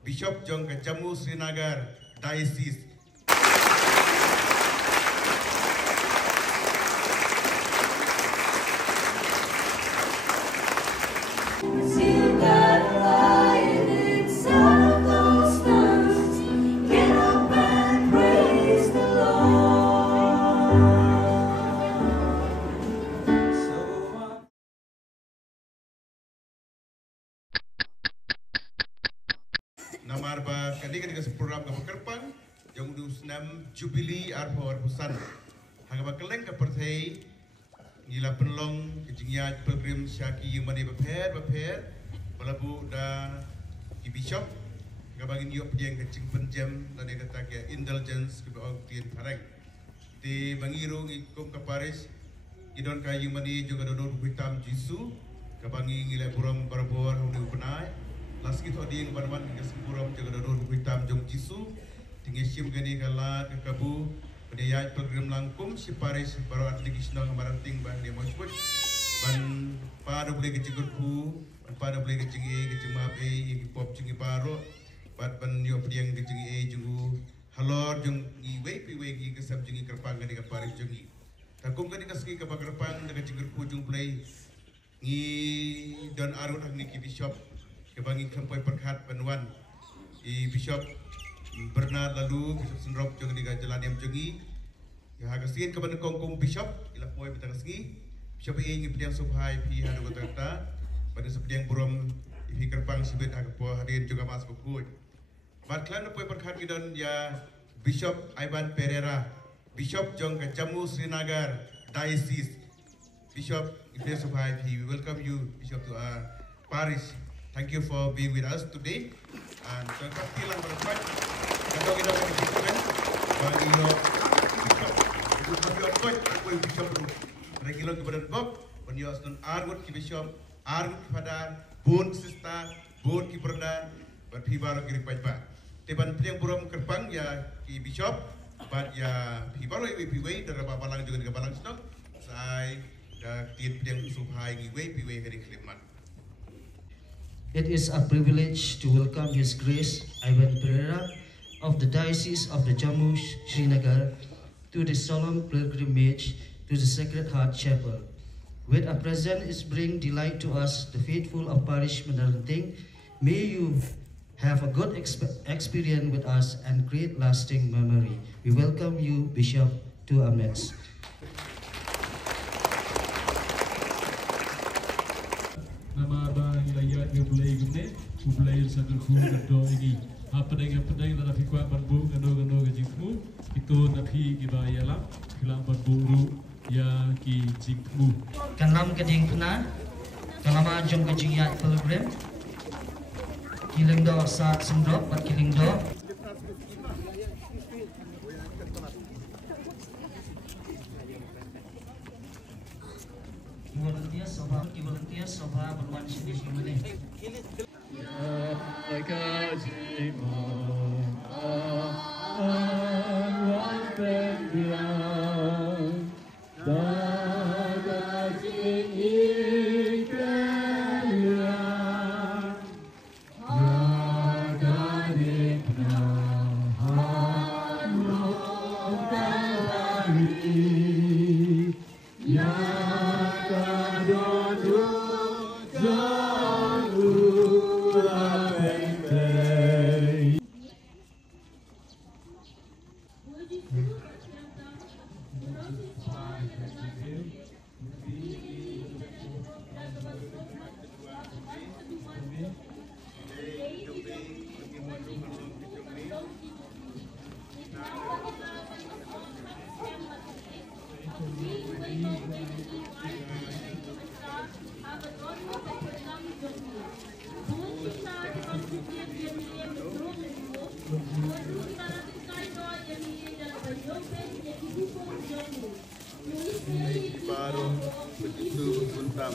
Bishop Jong Jammu Srinagar Diocese. Namarba kadi program ke Pekerpang yang senam Jubilee Arpo Arpusan hangga keleng ke partai gila penlong kejingnya pilgrim Syaki yang mani beper balabu dan di bishop ngabangin yop yang kecing penjam dan yang kata ke indulgence ke bawah tian pareng di bangirung ikum ke Paris idon kayu mani juga dodol hitam jisu ngabangin gila buram barbor hundu penai last kita di barman ke semburam juga dodol hitam jong jisu tinggi sim gani kala ke kabu Pendaya program langkum si Paris baru atlet kisah ngamaranting ban dia mau sebut ban pada boleh kecingku ban pada boleh kecing map pop cingi paro ban yo yang kecing jenggu halor jeng piwe kesab jingi kerpang gani ke Paris jengi takum gani kaski ke kerpang dengan cingku jeng play don arun agni ki bishop ke bangi kampai perkat banuan i bishop Bernard lalu Bishop Senrop jangan di jalan yang jengi ya hagasien kepada kongkong Bishop ilah poin betang sengi Bishop ini pediang subhai pi hadu kata pada sepediang buram ifi kerpang sibet agapo hadirin juga mas bukut marklan poin perkat gidan ya Bishop Ivan Pereira Bishop Jong Jammu Srinagar Diocese Bishop ifi subhai pi we welcome you Bishop to our parish. Thank you for being with us today and terima kasih kalau kita akan dikatakan bagi lo itu bagi apa aku bishop tu regular kepada Bob beliau asal argut ki bishop argut kepada bon sista bon ki perda berpibaru kiri pajak teban yang buram kerpang ya ki bishop but ya pibaru piwe dari balang juga di balang stok saya tiap yang subhai piwe dari Kliman. It is a privilege to welcome His Grace Ivan Pereira of the Diocese of the Jammu Srinagar to the solemn pilgrimage to the Sacred Heart Chapel. With a present is bring delight to us, the faithful of Parish Mendalanting. May you have a good experience with us and create lasting memory. We welcome you, Bishop, to our midst. Nama abang ilayat ngulai gune, ngulai satu fu gado ini. Apa dengan na fikwa banbu gado kejingmu itu nafi ibayala hilang banburu ya ki jingmu. Kanam keding pena, kanama jom kejingya pilgrim. Kiling do saat sendok, bat kiling do. Volunteer sobra berwan sini sini. Baru begitu buntam.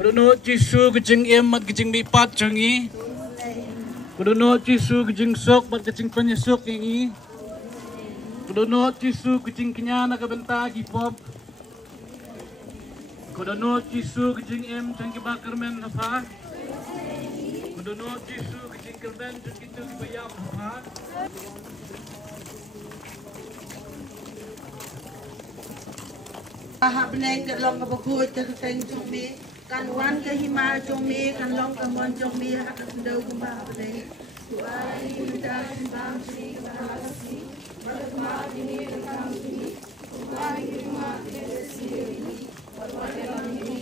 Kuduno cisu kecing mat kecing bipat cengi. Kuduno cisu kecing sok mat kecing penyesuk ini. Kuduno cisu kecing kenyana kebenta gipop. Kuduno cisu kecing ceng kebakar men apa? Kuduno cisu kecing kerben ceng itu dibayam apa? Hak beneng ke long ke bakut ke keteng cumi kan wan ke himal cumi kan long ke mon cumi hak ke sendau kumba beneng tuai kita sembang sri kasih berkemah ini datang sini tuai rumah sini berwajib ini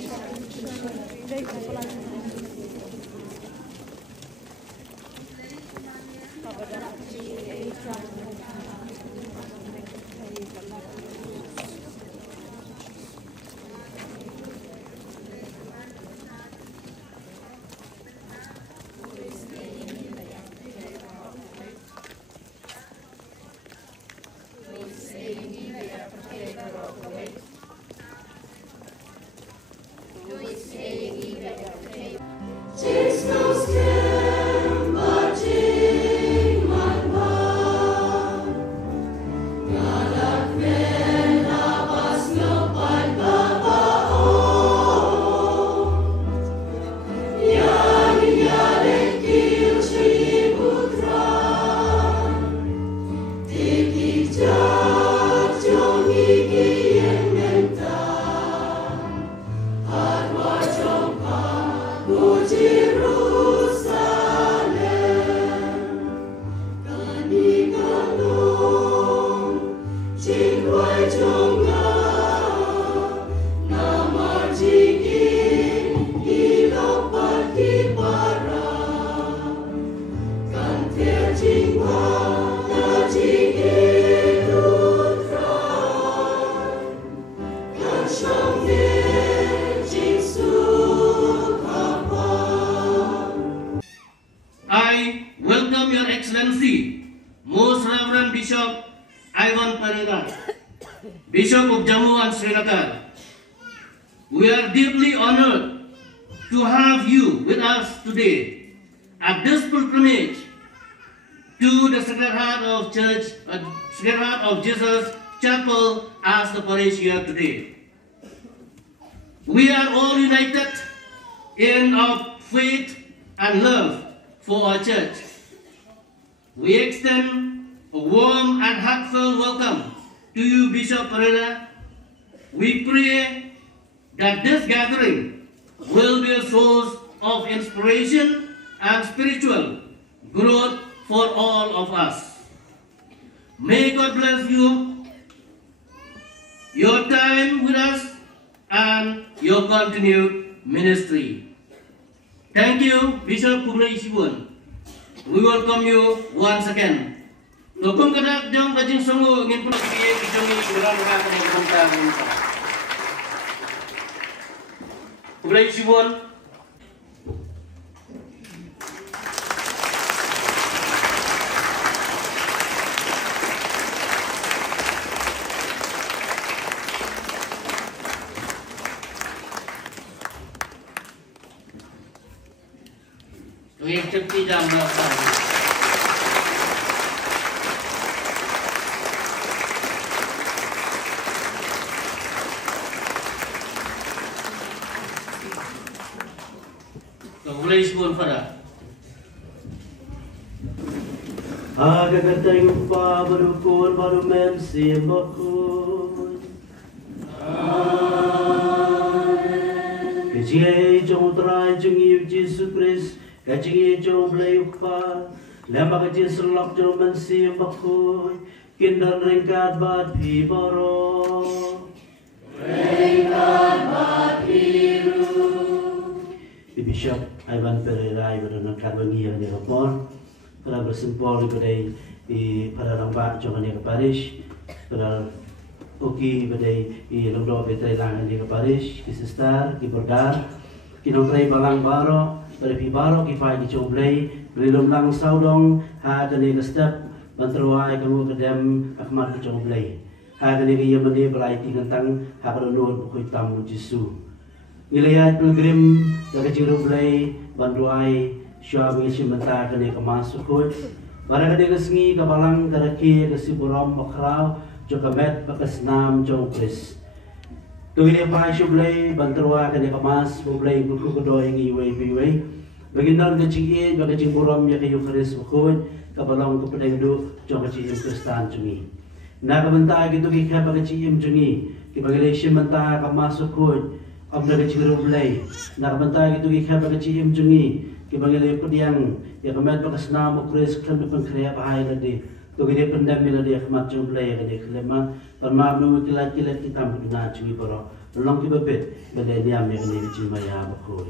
Pereira, Bishop of Jammu and Srinagar. We are deeply honored to have you with us today at this pilgrimage to the Sacred Heart of Jesus Chapel as the parish here today. We are all united in our faith and love for our church. We extend a warm and heartfelt welcome to you, Bishop Pereira. We pray that this gathering will be a source of inspiration and spiritual growth for all of us. May God bless you, your time with us, and your continued ministry. Thank you, Bishop Kublai Sibuan. We welcome you once again. Dokong kadak jong kajing songo ingin pun kiye kijongi geran hakan yang bentang ini. Kublai Sibuan. Yang cepat jam berapa? Mulai sebelum pada. Aga katay pa barukun baru mensi bakun. Kecil jom terai jengi Yesus Kristus. Kecil jom layupa. Lama kecil selap jom mensi bakun. Kindan ringkat bat pi baro. Ringkat bat biru. Bishop Ivan Pereira ibadah karbangi yang dia lapor pada bersimpul ibadah di pada rampak jangan dia ke Paris pada oki ibadah di lomdo betai langan dia ke Paris di Sister di Bordar kinongtrai balang baro pada pi baro kifai di Coblay belum lang saudong ha kani ke step bantuai kamu kedem akmat ke Coblay ha kani ke Yemeni belai tingantang ha kadonun pukui tamu Jisu. Wilayah pilgrim jaga Coblay banduai syuabi simenta kene kemasukut barang kene kesengi kabalang karaki kesiburam bakrau jokamet bakasnam jongkris tuine pai Coblay bantuai kene kemas Coblay kuku kedoi ngi wei bagindan kecing bagajing buram ya kayu keris bukut kabalang kepedengdu jong kecing Kristan jungi na kabentai gitu kikha bagajing jungi kibagalay simenta kemasukut Abda kecil Coblay, nak bentar itu kita berkecil jungi, kita bagi pediang, ya kemat pakai senam ukris kan berpengkriap bahaya tadi, tu kita pendam bila dia kemat Coblay dia kelema, permanu kilat kita berdua jungi poro, tolong kita bet, bila dia ambil ni kecil maya bakul.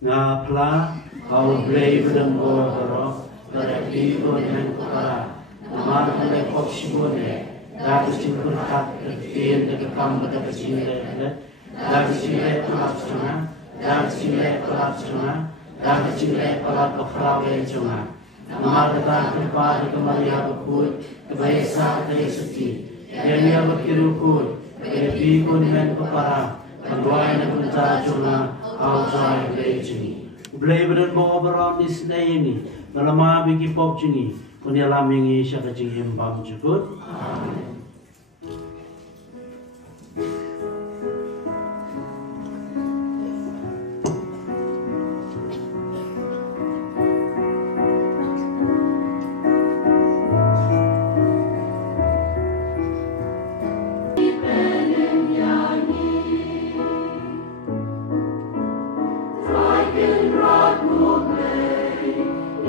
Ngapla kau beli bedeng boro berarti pun yang kepala nama oleh kopsibone dari simpul hak tertien dari kamu pada kesini dari sini pelapsona dari sini pelapsona dari sini pelap kefrawe cuma nama kita kepada kembali abukut kebiasa dari suci yang dia berkirukut berarti pun yang kepala Panduai na punta cuma outside legini. Blay beran mo beram di sini ini. Nalama bigi pop cini. Kunya lamingi siya kacing himbam cukup. Amen.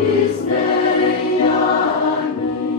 His name, Yanni,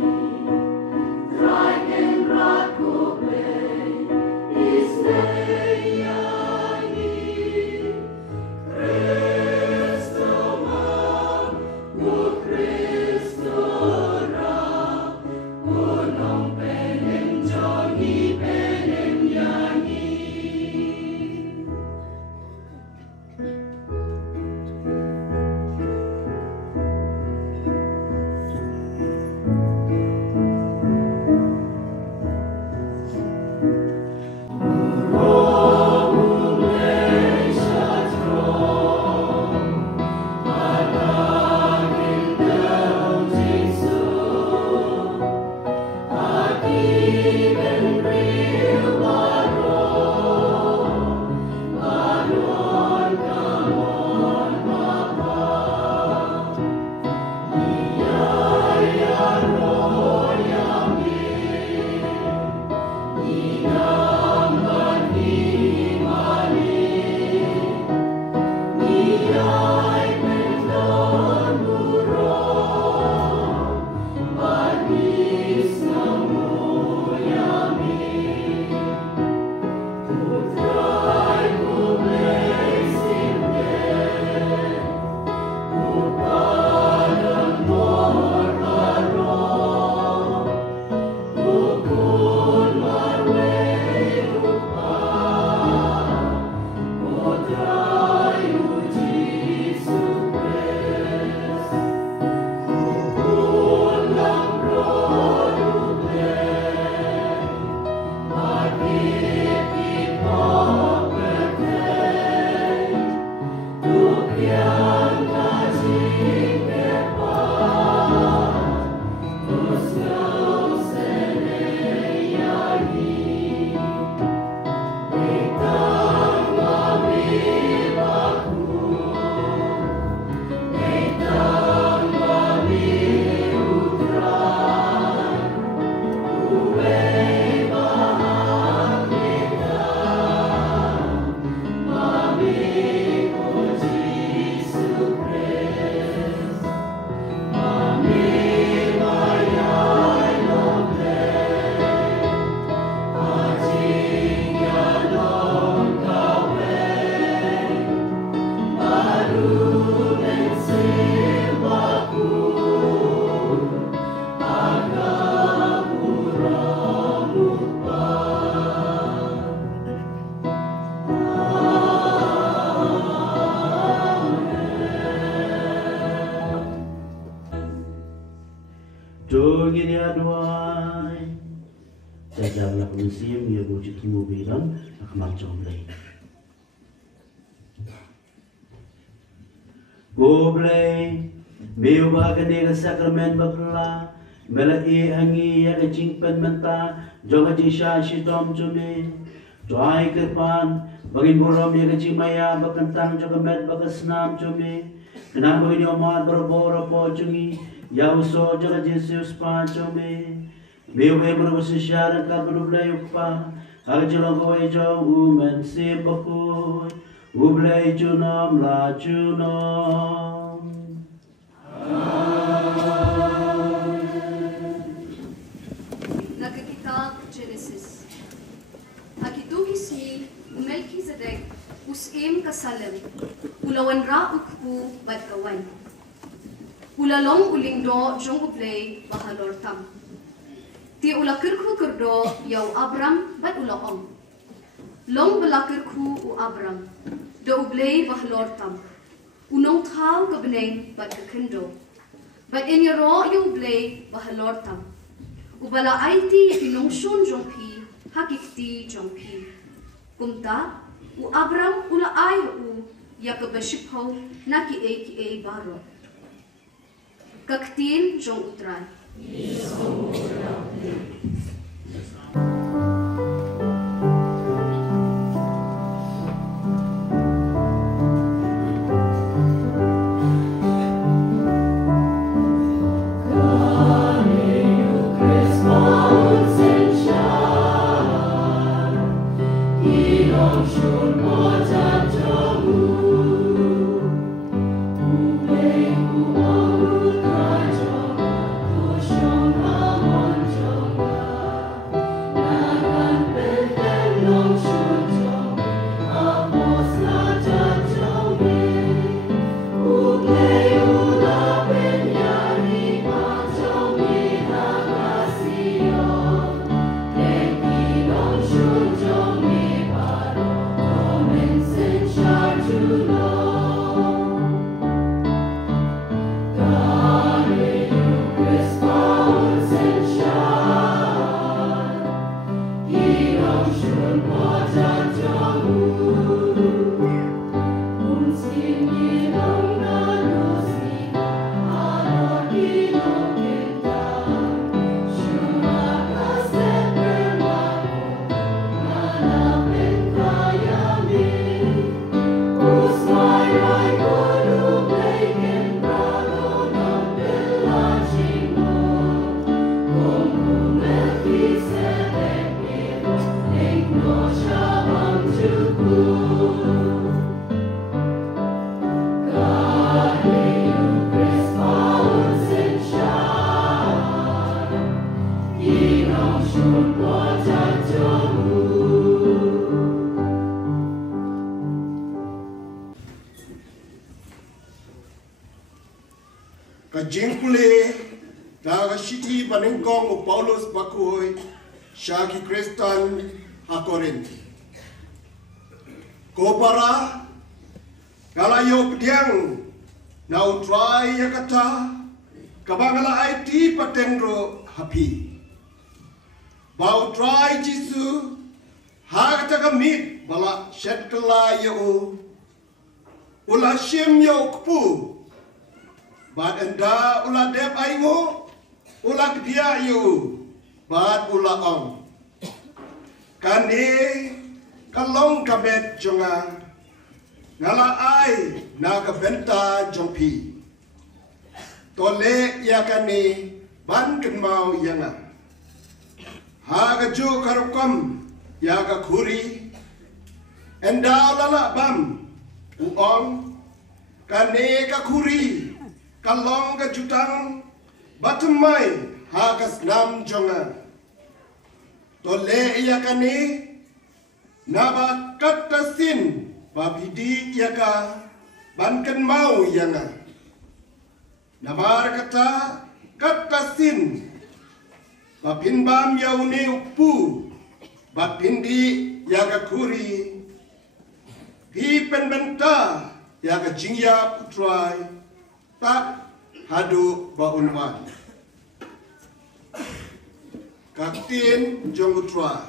Tungi ni aduai. Jajang nak musim ya wujud mobilan nak macam lain. Goblay, meu bagane ka sakramen bakla, melai hangi ya ka jingpen menta, jonga jisha shitom jume, joai kerpan, bagin buram ya ka jimaya bakantang jonga met bakasnam jume, kenang bagin omar berbora po jungi, ya uso jonga Jesus pa jume. Meu be merupakan syarat kalau belai upah, kalau jalan kau jauh mensi bakul, ublai junom la junom. Nagkikitab Genesis. Agituhis ni Melchizedek usim kasalem, ulawan ra ukpu badkawan. Ulalong ulingdo jong ublay bahalortam. Ti ula kirku kerdo yau Abram bat ula om. Long bala kirku u Abram, do ublay bahlortam. Unong tau kebeneng bat kekendo. Bat inyaro yu ublay bahlortam. Ubala aiti yakinong shun jongpi, hakikti jongpi. Kumta, u Abram ula ay u yakabashipho na ki baro. Kaktin jong utray. Jengkule daga shiti banengkong Paulus bakoi shaki Kristan hakorinti. Kopara galayo pediang na utrai yakata kabangala IT patendro happy. Bau try Jisu hagata kamit bala shetkala yo ula shim yo kupu. Bad enda ula dep aingo ula dia yo bad ula ong kane kalong kabet jonga ngala ai na kabenta jompi tole ya kane ban kenmau yanga haga jo karukam ya ka khuri enda ula bam uong kane ka khuri kalong ka jutang batumai hagas nam jonga tole iya kane naba katasin babidi iya ka bankan mau yanga nabar kata katasin babin bam yaune upu babindi yaga kuri hi penbenta yaga jingya putrai tak hadu baunwan Kaktin jong utrai.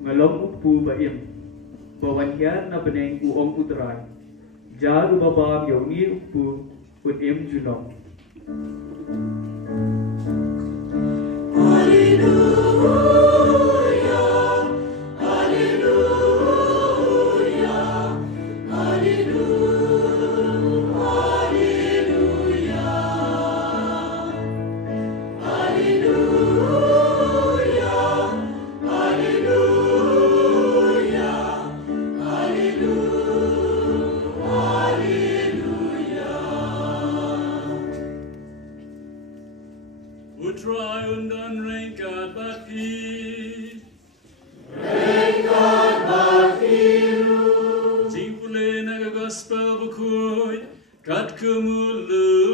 Ngalong upu ba im bawanyan na beneng uong utrai jaru babam yongi upu ut im junong Utrai undan rengkat bati. Rengkat batiru. Jingpule naga gospel bukuy kat kemulukas.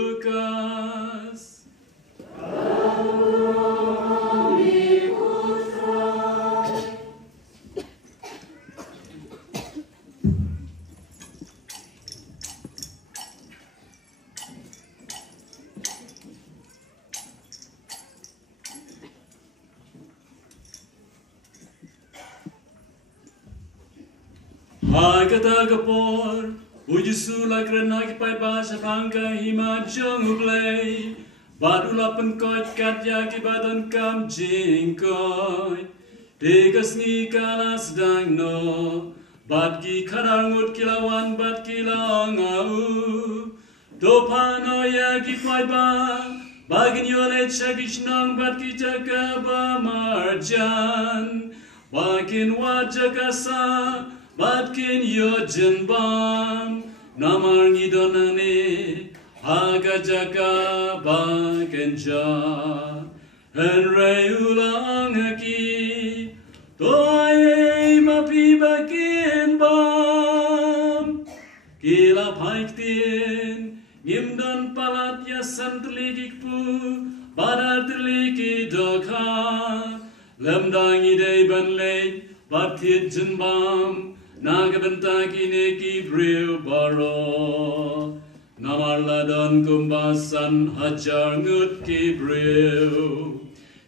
Hai kata kapor, ujusu la krena kipai bahasa pangka hima jong ublay, badula penkot katya kibadan kam jingkoy, tegas ni kalas dang no, bad ki karangut kilawan bad kilang au, dopano ya kipai bang, bagin yole chagish nang bad ki jaga ba marjan, bagin wajaka sa. Batkin yo jenbam namar ngidonane aga jaka bakenja henry ulang haki toye mapi bakin bam kila paiktin ngimdan palat ya santlik pu badat liki dokha lemdang idei banle batit jenbam naga bentaki neki bril baro namar ladan kumbasan hajar ngut ki bril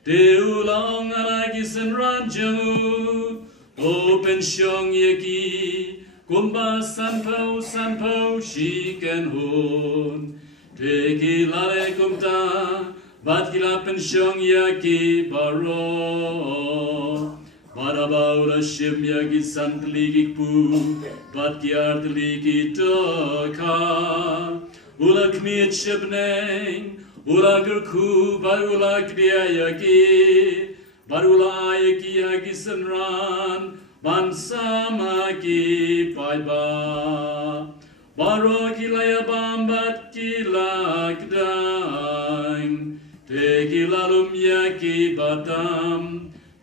te ulang alagi sen ranjamu open syong yeki kumbasan pau shiken hun te ki lale kumta bat kila pensyong yaki baro Barabaula shim yagi santligik pu, bat kiart ligi doka. Ula kmiet shibneng, ula gerku, barula kdia yagi, barula ayaki yagi senran, bansama ki paiba. Baro kilaya bambat kilak dang, te kilalum yaki batam.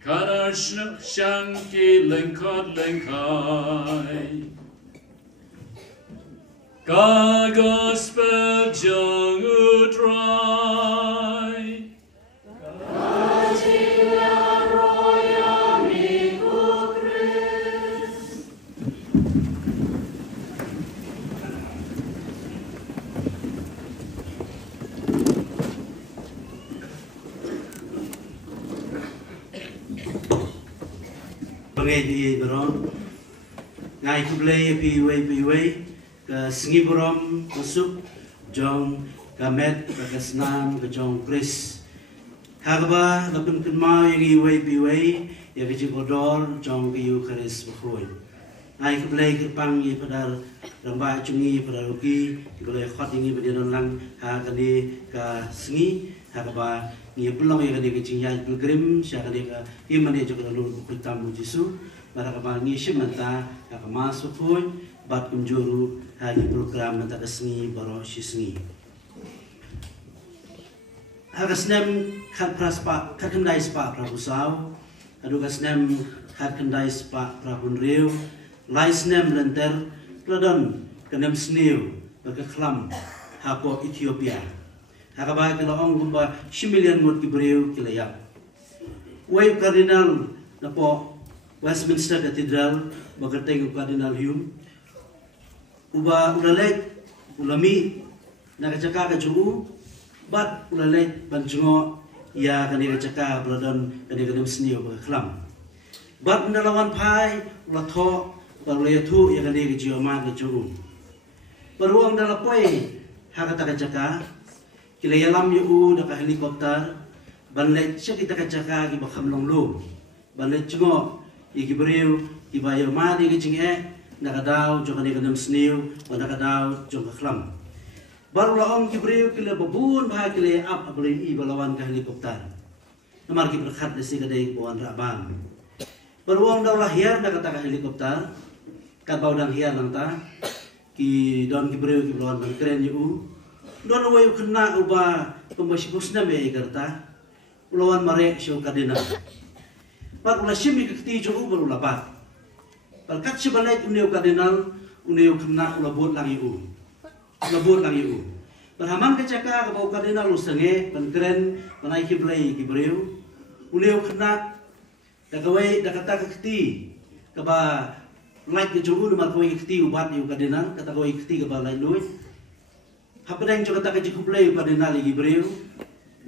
Kadar shanki lenkot lenkai Ka gospel jong utrai Kajila roya miku Christ Di beron ngai kublai piwai ke sengi berom masuk jong kamet ke senam ke jong kris hagba lapun kenma yang piwai ya ke jikodor jong ke Eucharis bukoi ngai kublai kerpang ye padar ramba cungi padar ruki kublai khot ini bedian lang hagani ke sengi hagba ni pelong yang kena kecingnya pilgrim siapa dia iman dia juga lalu kita mujisu para kapal ni simanta yang masuk pun bat kunjuru hari program mata kesni baru sisni agasnem kat praspa kat kendai spa prabu sau adu gasnem kat kendai spa prabu riu Laisnem lenter pladon kenem snew berkeklam hapo Ethiopia. Hakabai kila ong gumba 1 million mut kibreu kilayak. Wave Cardinal na po Westminster Cathedral bagateng Cardinal Hume. Uba ulalet ulami nakachaka kajuu bat ulalet banjungo ya kanira chaka pladon kanira snew berkeklam. Bat nalawan pai ulatho barlayatu ya kanira jioma kajuu. Baruang dalapoi hakata kachaka kilayalam yu daka helikopter banlet siya kita kachaka ki bakam longlong banlet cungo iki beriu ki bayo madi ki cinge nakadaw jo kanega nam snew o nakadaw jo kaklam baru laong ki beriu kila babun bah kila ap abalin i balawan ka helikopter namar ki berkhat desi kadai bawan rabang baruang daw lahir nakataka helikopter kabaw dang hiar lang ta ki don ki beriu ki balawan keren yu don way kena uba pembasibus na may ikarta ulawan mare siya kadina pag ula simi kakti jo uba ulabat palkat siya balay uniyo kadinal uniyo kena ulabot lang yu perhaman kacaka kabaw kadinal usange pankren panay kiblay kibreu uniyo kena kakaway dakata kakti kaba like ke jo uba makaway kakti ubat yu kadinal katakaway kakti kaba lay luit hapadang juga tak kaji kublai pada nali gibreu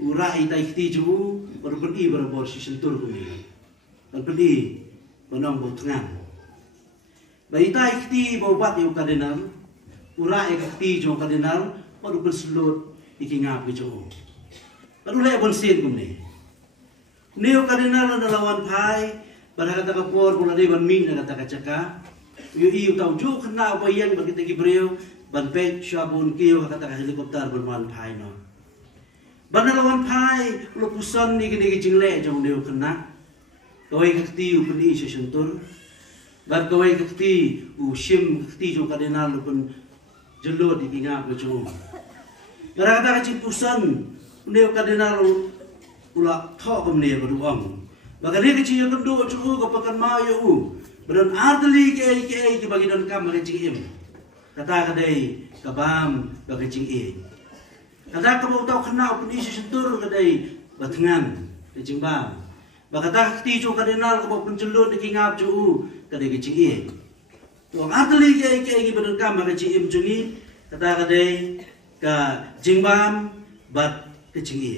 urai tai kiti ju baru pergi berabor si sentur kumi baru pergi menong botengan bayi tai kiti bau bat yu kadinal urai kiti ju kadinal baru berselut ikingap ke ju baru leh bonsin kumi neu kadinal lawan pai pada kata kapor bola dewan min kata kacaka yu iu tau ju kena apa yang bagi tegi gibreu ban pet shabun kiyo kata helikopter berman pai no banalawan pai lo pusan ni gini jingle jong deu kena kawai kakti u peni sesentur ban kawai kakti u shim kakti jong kadena lo pun jelo di kinga bejo gara kata kacin pusan deu kadena lo ula tho komne beruang bagari kecil kendo ju ko pakan mayo u beran arteli ke bagi don kam kecil im kata kadai kabam bagacing e kata kabau tau kena pun isi sentur kadai batengan kecing bam bagata kti jo kadinal kabau pencelun de kingap ju kadai kecing e tuang atli ke bener kam bagacing im jungi kata kadai ka jingbam bat kecing e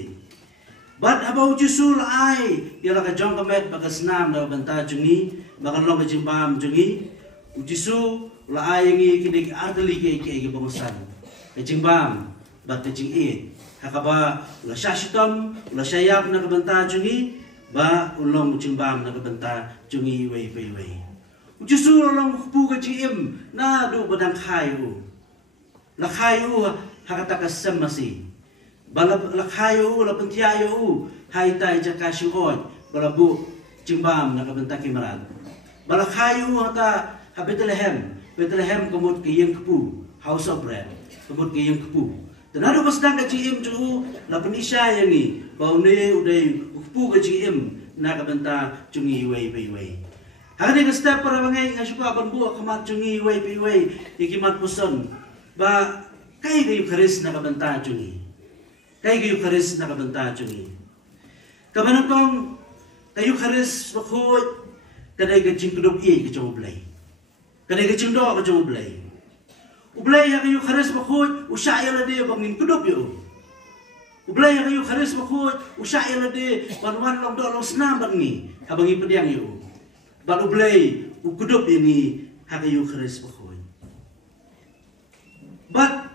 bat abau jusul ai dia la ka jong kamet bagasnam da banta jungi bagan long jingbam jungi ujisu la ayangi kini arteli ke bangusan kecing bam bat kecing e hakaba la shashitam la shayap na kabanta jungi ba ulong kecing bam na kabanta jungi wei ujisu ulong kupu kecing im na du badang khayu la khayu hakata kasam masi bala la khayu la pentiayu hai tai jakashu oi balabu cimbam na kabanta kimaran bala khayu hata Bethlehem kemud ke yang kepu House of Bread kemud ke yang kepu dan ada pasang ke GM ju la penisha yang ni bau ne udai kepu ke GM na ka benta jungi wei hari ke step para bangai ngasuka aban buah kemat jungi wei ikimat puson ba kai ke kharis na ka benta jungi kabanakong kayu kharis bakhoy kadai ke jingkudup e ke joblay kadai ke jingdo ke joblay ublay ya kayu kharis bakhoy usaya la de bangin kudup yo ublay ya kayu kharis bakhoy usaya la de banwan long do long snam bangi abangi pediang yo ban ublay ukudup ini hakayu kharis bakhoy bat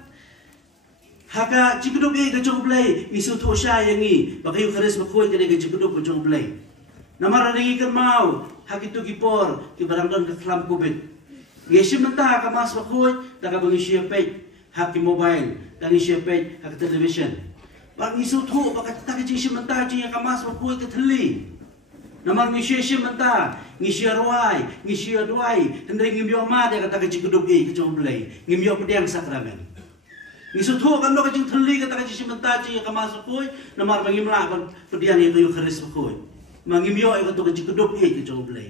haka jingkudup e ke joblay isu to usaya ngi bakayu kharis bakhoy kadai ke jingkudup ke joblay namara ringi kan mau hakitu gipor ki barangdan ke kelam kubit Yeshi mentah kamas bakhoy taka bangi siapet haki mobile tangi siapet haki television bang isu thu baka taka jing mentah jing kamas bakhoy ke theli namar ngi shi mentah ngi ruai ngi duai tendring ngi bio ma de kata jing kudup e ke joblay ngi bio pediang sakramen isu thu kan lo ke jing theli kata jing mentah jing kamas bakhoy namar bangi mla pediang e kayu kharis bakhoy mangimyo ay kato kajikudup e ke joblay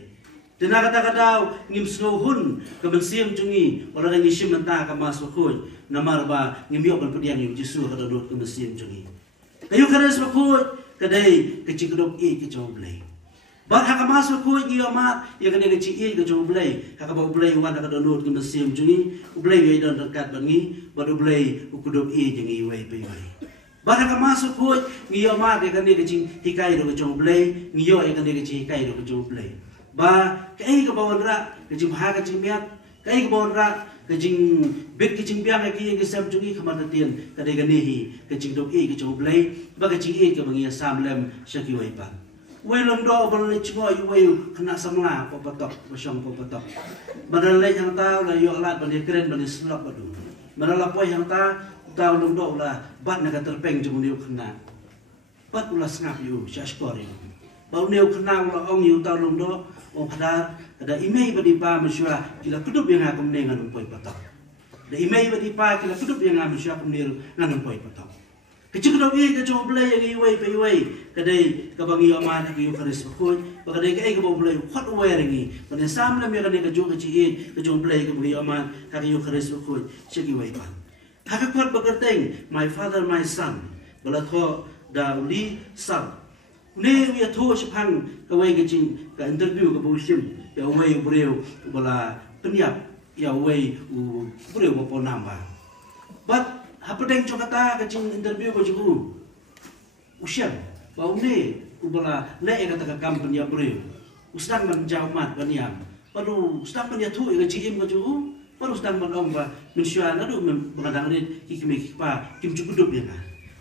Dina kata-kata ngim snohun kebensiam jungi orang yang isim mentah kamas bakut namar ba ngim yok berpediang yung Yesus kata dot kebensiam jungi. Kayu keres bakut kadai kecikdok kecau belai. Bar hakamas bakut ngiamat ya kadai kecik kecau belai. Hakabau belai wan kata dot kebensiam jungi belai yai don dekat bangi baru belai ukudok jungi wai pai wai. Bar hakamas bakut ngiamat ya kadai kecik hikai do kecau belai ngio ya kadai kecik hikai do kecau belai. Ba kai ke bawon ra ke jing ha ke jing biak kai ke bawon ra ke jing bit ke jing biak ke sem jungi khamar tien ka de gani hi ke jing dok ke jong blai ba ke jing ke bangi sam lem shaki wai pa wai long do ba le chmo yu wai khna samla po patok ba shong po patok badal le yang ta la yo lat ba de kren ba de slap ba du badal la po yang ta taw long do la bat na ka terpeng jong niu khna bat ula snap yu shashkori ba niu khna ula ong yu taw long do Om hadar ada imei badi pa masyua kila kudup yang akum ne nganung poi patok. Da imei badi pa kila kudup yang akum masyua akum ne nganung poi patok. Kecik kudup ye ke jom blai yang iwei pe iwei kadai kabangi aman ke yu kharis bakoi bakadai ke bau blai khot weringi pada samlam ya kadai ke jom ke jom blai ke bangi aman ke yu kharis bakoi segi wei pa. Hak kuat bagerteng my father my son balatho da uli son. Ne we tho shpang ka wei ke jing ka interview ka busim ya wei breu bala penyap ya wei breu po namba but hapedeng chokata ka jing interview ko jugu usiam bau ne ubala le ka ta company ya breu usdang man jaumat baniam baru usdang man ya thu ka jim ko jugu baru usdang man ong ba mensyua na du mengadang rit kikime pa kim cukudup ya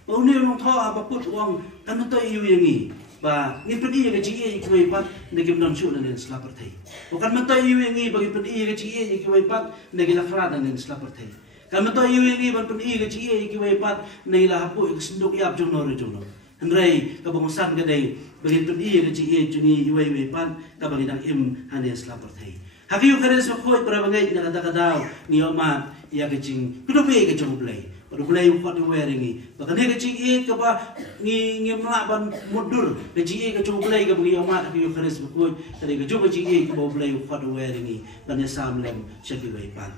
bau ne long tho apa put wong kan to yu yangi ba ni pedi ke ji ke wei pat ne kim non chu ne sla partai bukan mata yu ngi bagi pedi ke ji ke wei pat ne gila khra ne sla partai kan mata yu ngi ban pedi ke ji ke wei pat ne la hapu ke sinduk yap jong no andrai ka bangsan ke dei bagi pedi ke ji juni yu wei pat ka bagi dang im hane sla partai hakiu kare so khoi pra bangai na kata kata ni oma ya ke jing kudope ke jong blai baru mulai ukot weringi bahkan ke jing ke ba ngi melaban mundur ke jing ke jong blai ke bagi oma hakiu kare so khoi tadi ke jong ke jing ke ba blai ukot weringi dan ya samlem shaki wei pan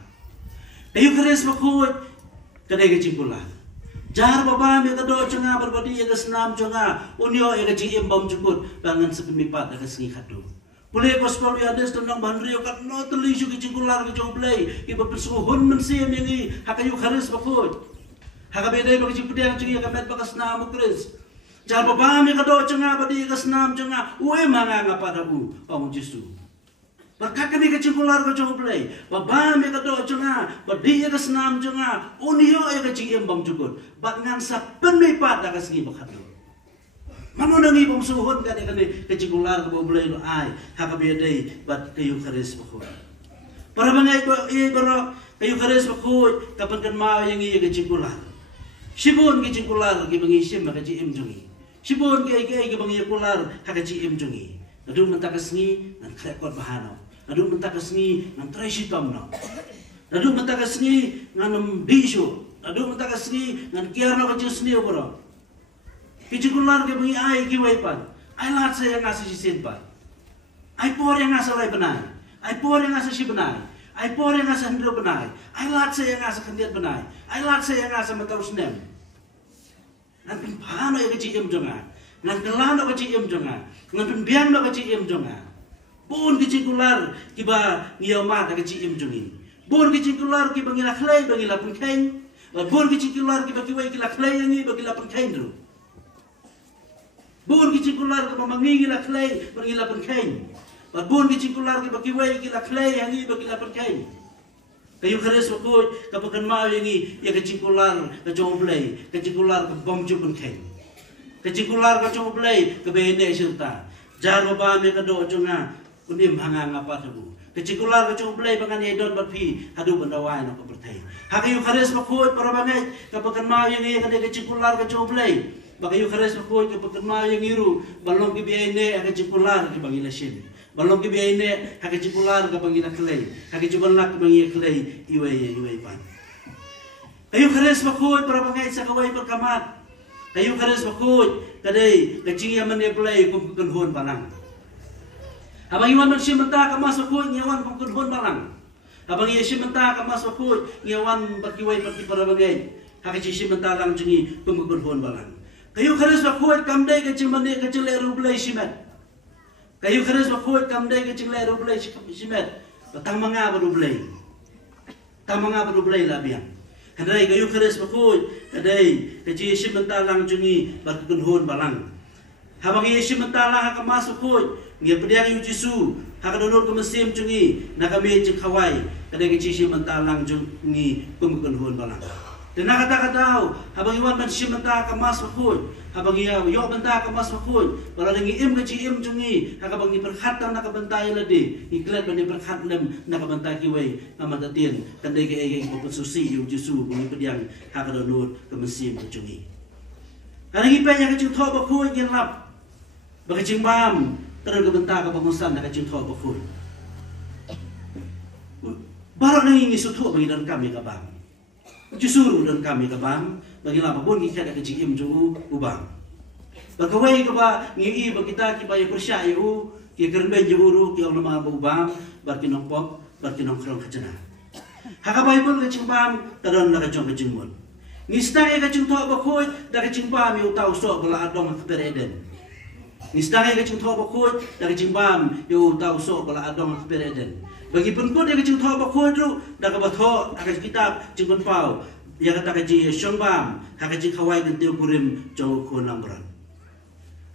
hakiu kare so khoi tadi ke jing pula jar baba me kado changa berbadi ya ke senam changa unyo ya ke jing bom cukut bangan sepemipat ke sengi khadu boleh gospel ya des tentang bandrio kat no teli su ke cingkular ke joblay ke bersuhun mensiam yang i hakayu kharis bakut hakabede bagi cipediang cingi kamet bakas namu kris jar baba me kado changa badi ke senam changa uwe manga ngapadabu ong jisu berkat ke cingkular ke joblay baba me kado changa badi ke senam changa unio ya ke cingim bam jukut bat ngansa penipat dak segi bakhatu Manu nangi pemsuhun kan ke cikular ke boleh lo ai hakabede bat kayu kharis bakut. Para bangai ko baro kayu kharis bakut kapan kan mau yang i ke cikular. Sibun ke cikular ke bangi sim ka ji im jungi. Sibun ke bangi kular ka ji im jungi. Adu mentak kesni nan krekot bahano. Adu mentak kesni nan traisi tomno. Adu mentak kesni nan bisu. Adu mentak kesni nan kiarno ka jusni bro. Kicikular ke bangi ai ki wei pan. Ai lat saya ngasih sin pan. Ai por yang ngasih lai benai. Ai por yang ngasih si benai. Ai por yang ngasih hendro benai. Ai lat saya ngasih kendiat benai. Ai lat saya ngasih matau senem. Nan pin pano ya kecik im jonga. Nan kelano kecik im jonga. Nan pin biang no kecik im jonga. Bun kicikular ki ba ngiomat kecik im jongi. Bun kicikular ki bangi la klei bangi la pun kain. Bun kicikular ki bagi wei ki la klei ngi bagi la pun kain dulu. Bun kicikular ke memangi la klei bagi la penkain. Bun kicikular ke bagi wei ki la klei hangi bagi la penkain. Kayu kharis bakut ka pakan mau yangi ya kicikular ke jomblai, kicikular ke bom ju penkain. Kicikular ke jomblai ke bene serta. Jar baba me ka do junga unim hanga ngapa tabu. Kicikular ke jomblai bangan edon batpi hadu bandawai no ka bertai. Hakayu kharis bakut para bangai ka pakan mau yangi ka kicikular ke jomblai. Bagayu kharis bakut ke pekerma yang iru balong ke biaine ke cikular ke bagi lasin balong ke biaine ke cikular ke bagi naklei ke cubalak ke bagi klei iwei pan kayu kharis bakut para bangai sa kawai perkamat kayu kharis bakut kadai ke cingi amane play kum kenhon panang Abang iwan man simenta ka mas bakut nyawan pangkun hon balang. Abang iya simenta ka mas bakut nyawan bakiwai pati para bagai. Hakaci simenta lang jungi pangkun hon balang. Kayu kharis bakut kamdai ka cimane ka cile rublai simet. Kayu kharis bakut kamdai ka cile rublai simet. Batang manga rublai. Tamanga rublai labiang. Kadai kayu kharis bakut kadai kaci simenta lang jungi pangkun hon balang. Habang iya simenta lang ka mas bakut ngia pediang yu Jisu haka donor ke mesim jungi nakame jeng kawai kadai ke cisi mentalang jungi pemukun hon balang dan nakata kadau habang iwan man sim menta ka mas bakut habang iya yo benta ka mas bakut bala lengi im ke ci im jungi haka bang ni perkhatan nakabentai lade iklat ban ni perkhat lem nakabentai kiwai amatatin kadai ke ege ko susi yu Jisu bungi pediang haka donor ke mesim jungi kadai ipe nya ke tho bakut yen lap bagi jimbam terus kebentar ke pengusaha nak cinta bakul. Baru nangi suatu bagi dan kami kabang. Justru dan kami kabang bagi lapa pun kita ada kecim jauh ubang. Bagawai keba ngi bagi kita kibaya persya iu ki kerben juru ki orang nama ubang bagi nongpok bagi nongkrong kecena. Hakabai pun kecimbam terus nak kecong kecimut. Ngi stang cinta bakul dak kecimbam iu tahu sok bela adong kepereden. Nisdaya ke cing thua bakut dari cimbam yu tahu sok bala adong kepereden. Bagi penpun yang cing thua bakut tu dah ke batho akan kitab cing penpau ya kata kaji shombam hakaji kawai gentiu kurim jauh ko nambran.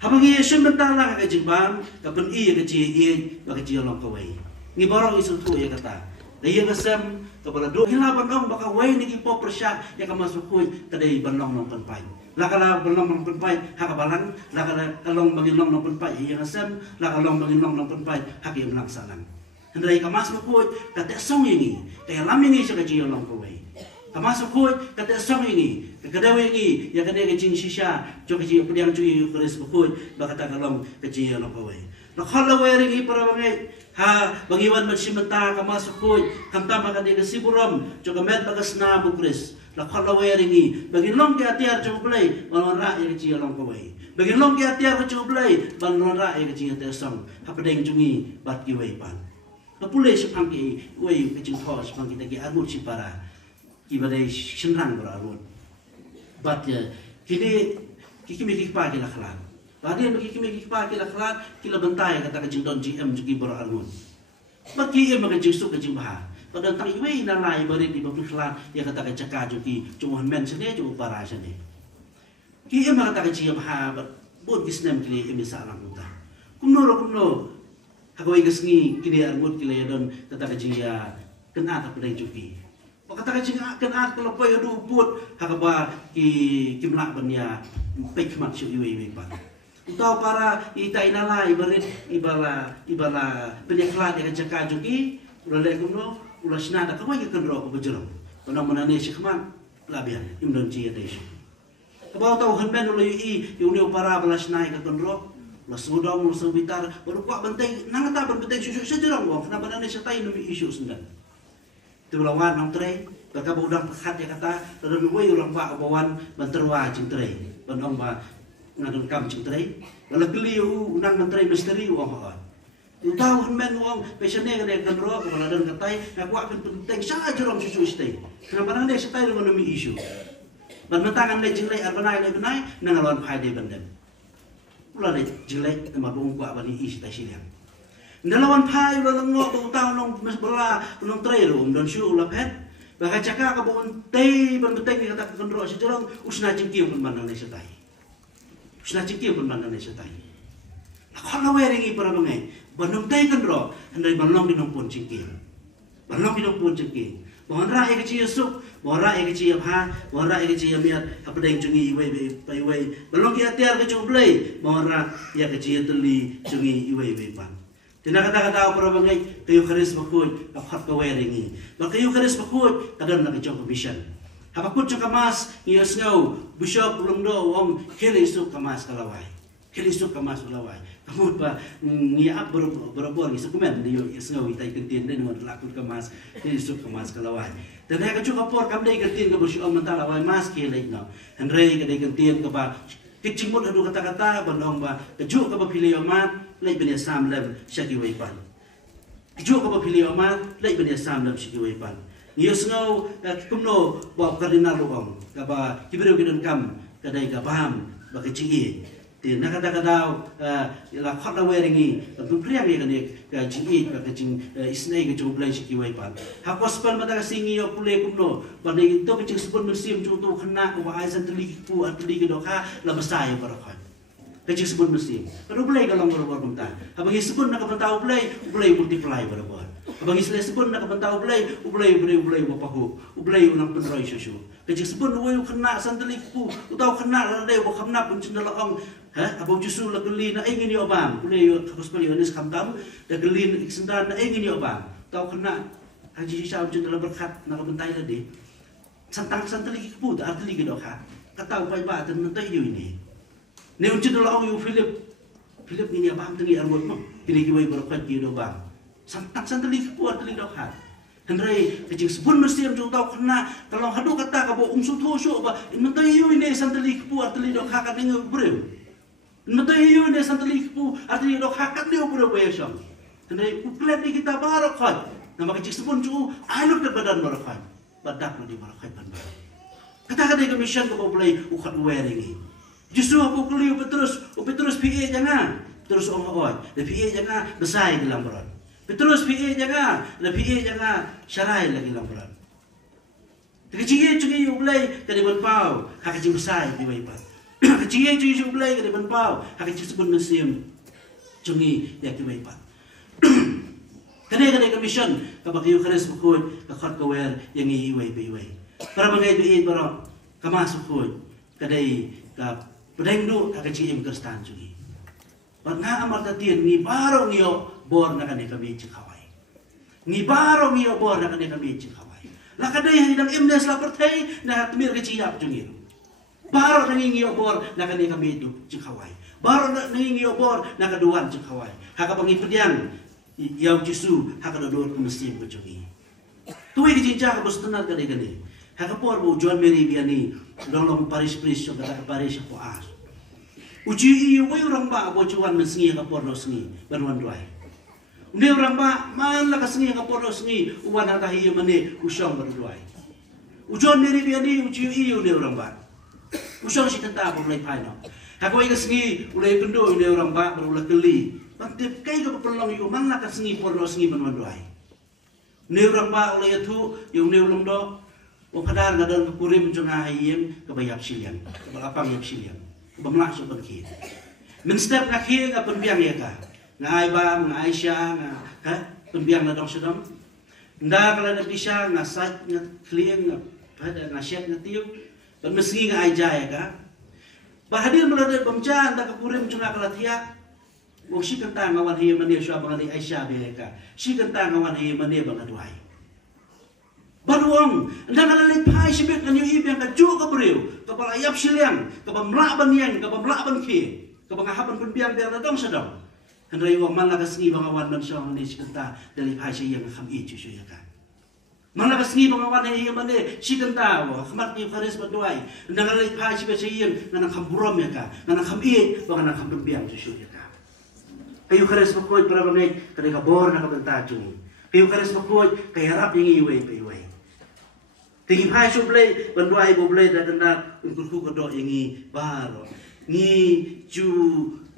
Habang ia shom bentar lah ke cimbam kapan ia kaji ia bagi jiolong kawai. Ni barang isu tu ya kata. Dia kesem kepada dua hilapan dong bakal wai ni kipo persyak yang masuk kuy kadai banong nong penpai. Lakala belong nong penpai hakabalang lakala along bagi long nong penpai yang asam lakalong bagi long nong penpai hakim laksanan. Hendai kamas kuy kata song ini kaya lam ini sa kaji long kawai. Kamas kuy kata song ini kadawi ini ya kadai kajing shisha jo kaji pediang cuy keris kuy bakata kalong kaji long kawai. Lakala wai ringi para bangai ha bangiwan magsimenta kamas kuy kamta makadi kasiburam jo kamet bagasna bukris. Lakala weringi bagi long ke atiar cublai balon ra ye kecil long kawai bagi long ke atiar cublai balon ra ye kecil tesong hapadeng jungi bat ki wei pan apule sepang ki wei kecil tho sepang kita ki arut si para ki badai shenrang berarut bat ya kini kiki mi pa ki lakhlan badi bagi kiki mi pa ki lakhlan kila bentai kata kecil don GM jugi berarut bagi em kecil su kecil bah pada tak iwe nalai beri di bawah kelan yang kata kecaka juki cuma men sini cuma para sini. Ki emang kata kecil bah buat kisnem kini emi salam muta. Kumno hagawai kesni kini arbut kini don kata kecil ya kena tak pedai juki. Kata kecil kena kalau pay adu put hagaba ki melak benya pekmat su iwe pa. Utau para itai nalai beri ibala penyeklan yang kecaka juki ulai kumno ulah senada kawai kan roh berjerong. Penang menane sikman labian imdon cia desu. Kebau tahu henben ulai iu para belas naik kan roh. Ulah sudong ulah sebitar baru kuat benteng nang tak benteng susu sejerong wong kenapa menane setai numi isu sendan. Tu lawan nang tray berkabau udang pekat ya kata dan wei orang pak bawan benterwa cing tray. Penong ba ngadon kam cing tray. Wala keliu nang mentray misteri wong hot. Tahu men wong pesane kada kan ro kepala dan katai aku akan penting saja rom susu stay. Kenapa nang dia stay dengan nami isu. Ban mentangan le jinglai arbanai le benai nang lawan pai de bandem. Ulah le jinglai tema bung ku abani is ta siliang. Ndalawan pai ulah ngok tu tahu nong mesbela nong tray rom dan syu ulah pet. Baka caka ka bon tei ban penting kata kan ro sejorong usna cingkiu pun mandang le stay. Usna cingkiu pun mandang le stay. Kalau weringi para bangai banong tay kan ro andai banong dinong pun cingking banong dinong pun cingking mohon ra e kecil suk mohon ra e kecil ha mohon ra e kecil miat hapadeng jungi iwe pai iwe banong ki atiar ke cublai mohon ra ya kecil teli jungi iwe pan tina kata-kata para bangai kayu kharis bakut aphat ka weringi ba kayu kharis bakut kadang nak jong mission hapakut jong kamas ias ngau bishop lungdo wong kele suk kamas kalawai kele suk kamas kalawai kamu pa ngiap berapa ni sekumen dia isngau itai kentin dan lakut kemas ni suk kemas kalawai dan dia kecu kapor kam dai kentin ke bersyuam mentalawai mas ke lain no hendrei ke dai kentin ke ba Kecimut adu kata-kata bandong ba kejuk ka pilih amat lai benia sam lem syaki waipan. Kejuk ka pilih amat lai benia sam lem syaki waipan. Niyo sengau kumno ba kardinal luang ka ba kibireu kidan kam kadai ka paham ba kecigi. Ti nakada-kadau la khotla weringi tu priang ni kani ka jingi ka kecing isnai ke jublai syaki waipan. Ha kospal mata ka singi yo pule kumno ba ni to kecing sebun musim ju tu khna ko ba aisan teli ku ateli ke doka la besai barakah. Kecing sebun musim. Kalau belai kalau berbuat kumta. Abang sebun nak bentau belai multiply berbuat. Abang isle sebun nak bentau belai bapahu. Belai unang penroi susu. Kecing sebun wei kena santeli ku. Utau kena ladai ba khamna pun cendela ong. Abang justru la geli na ingin yo bang. Ulai yo kakus pali onis khamtam da geli iksendan na ingin yo bang. Tau kena haji sisa cendela berkat nak bentai lade. Santang santeli ku ta arteli ke doka. Katau pai ba tan mentai yo ini. Nếu chúng tôi lau yêu Philip ni apa ham tengi arwot mo kini kiwai berakat ki do bang santak santali kuat teli do hat hendrai kecing sebun mesti am jong tau kena kalau hadu kata ka bo umsu thosu ba mentai yu ini santali kuat teli do hat ni breu mentai yu ini santali kuat teli do hat ni breu ba yasam hendrai uklet ni kita barakat nama kecing sebun cu alu ke badan barakat badak di barakat ban kata kata mission ko boleh ukat wearing justru aku keliu Petrus PA jangan terus oi le PA jangan besai dalam berat Petrus PA jangan le PA jangan syarai lagi dalam berat kecil cuci ublai ke depan pau hak kecil besai di bawah kecil cuci ublai ke depan pau hak kecil sebut musim cungi ya ke bawah kadai commission ka bagiyo khares bukod ka khat ka wer yang iway para bagay duit para kamasuk kadai ka pedeng du agak ciem kerstan cugi. Pernah amal tatian ni baro ngio bor nak ane kami cikawai. Ni baro ngio bor nak ane kami cikawai. Lakadai yang idang imnes lapertai nak temir keciap cugi. Baro nangi ngio bor nak ane kami itu cikawai. Baro nangi ngio bor nak aduan cikawai. Haka pangi pediang yau jisu haka dodor kemesim cugi. Tuai kecinca ke bos tenar kadai kadai. Haka por bu John Mary biani long Paris so kata Paris ko as. Uji iyo way orang ba bo cuan mensengi ka por no sengi banwan duai. Unde orang ba man la ka sengi ka por no sengi uwan hata hiyo mane usong berduai. Ujon Mary biani uji iyo ne orang ba. Usong si tenta bo mulai pai no. Haka way ka sengi ulai kendo ne orang ba berulai keli. Pantip kai ka perlong iyo man la ka sengi por no sengi banwan duai. Ne orang ba ulai tu yung ne ulong do Wong kadar ngadal kurim jengah hayem kebayap silian, kebalapang yap silian, kebamlak so pergi. Menstep ngakhir ngap penbiang ya ka, ngai bang, ngai Aisyah, ngah penbiang nadong sedom. Nda kalau nak bisa ngasat ngat klieng ngap, ada ngasyat ngatiu, penmeski ngai jaya ka. Bahadir melalui pemcaan tak kurim jengah kelatia. Wong si kentang ngawan hayem mane so bangali Aisyah be ka. Si kentang ngawan hayem mane bangaduai. Baruang, anda kada lepai sibet kan yu yang kaju ka breu, ka balayap siliang, ka bamlaban yang, ka bamlaban ki, ka bangahaban penbiang biang datang sedang. Hendrai wang man lakas ngi bangawan man syang ni sikenta dari pai yang kham i chu ya kan. Man lakas ngi bangawan he mane sikenta wa khamat ni faris baduai. Anda kada lepai sibet yang nana kham burom ya ka, nana kham i bang nana kham penbiang chu ya ka. Kayu faris bakoi para bangai kada ka bor na ka bentacung. Kayu faris bakoi kaya rap yang iwe pe iwe. Tinggi pai sublai banduai boblai dah kena untuk kedok ini baru ni ju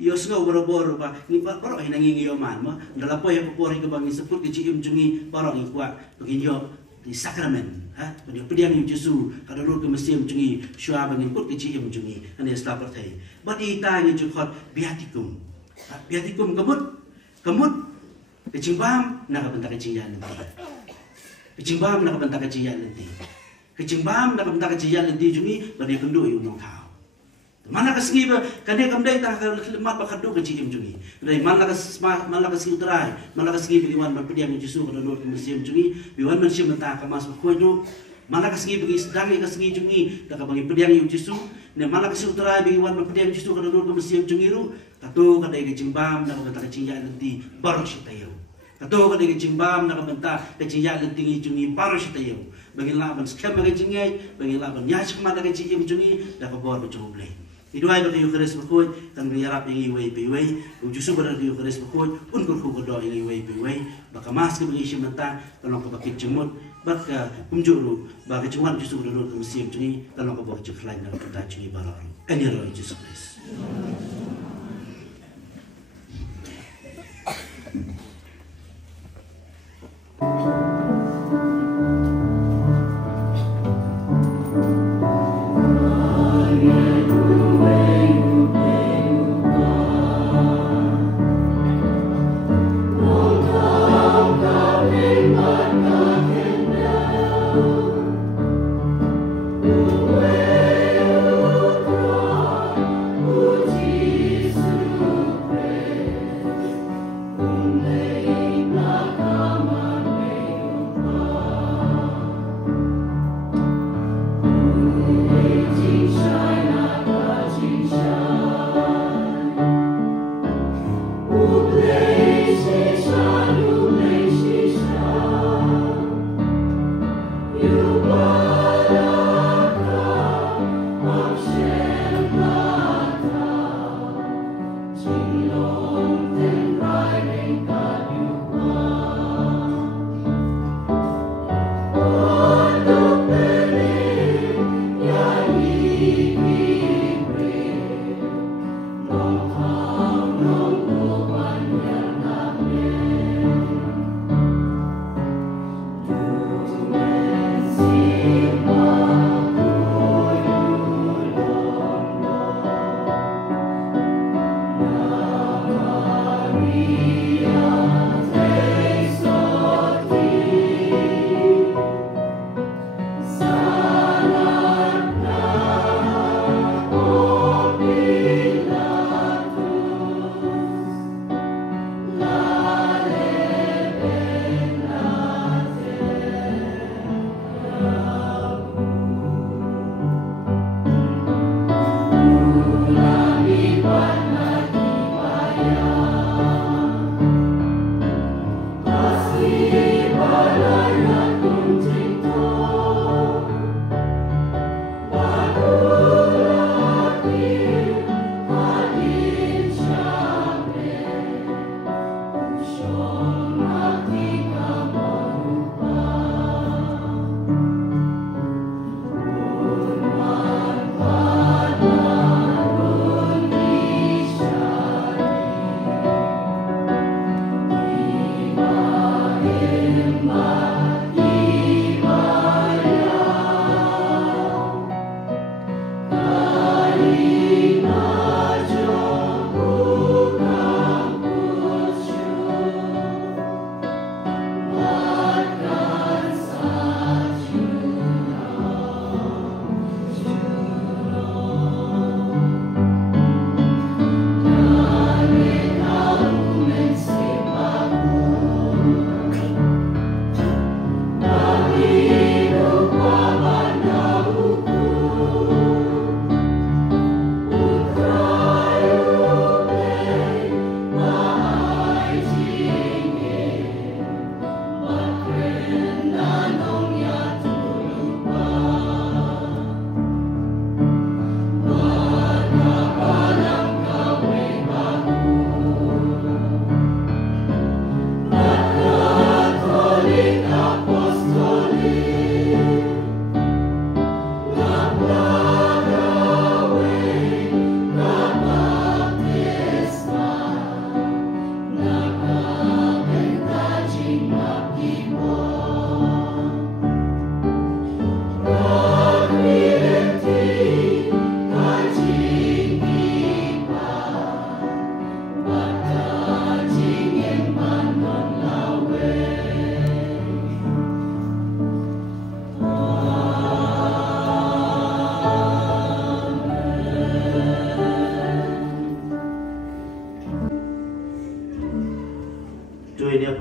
yosno boro-boro ba ni boro ina ngi yoman ma dalam po yang popori ke bangi sebut ke cium jungi boro ni kuat begini yo di sakramen ha pediang yu jesu kada ru ke mesim jungi syua bangi put ke cium jungi ane stapar thai badi ta ni ju khot biatikum kemut ke cimbam nak bentak ke cian nanti ke cimbam nak bentak ke cian nanti Kecimbam nak bentak kejian nanti jungi beri kendu yu nong tau. Mana kesengi ba kade kamdai tak lemat ba kendu kecim jungi. Dari mana kesengi uterai, mana kesengi biwan berpediam Yesus kada nur kemusim jungi, biwan mensim mentah kemas bakoi du. Mana kesengi bagi sedang kesengi jungi tak bagi pediam Yesus. Ne mana kesengi uterai biwan berpediam Yesus kada nur kemusim jungi ru. Katu kadai kecimbam nak bentak kejian nanti baru sitayo. Katu kadai kecimbam nak bentak kejian nanti jungi baru sitayo. Bagi laban skam bagi jingai, bagi laban nyas kemana bagi jingai jungi, dah kebor berjumlah. Idwai bagi Eucharis berkoi kan biarap ingi wei piwei justru pada Eucharis berkoi unkur ku berdoa ingi wei piwei baka mas ke bagi simata kalau ke bagi jemut baka umjuru baka cuman justru berdoa ke musim ini kalau ke bagi lain dalam kata ini baru ini roh Yesus Kristus.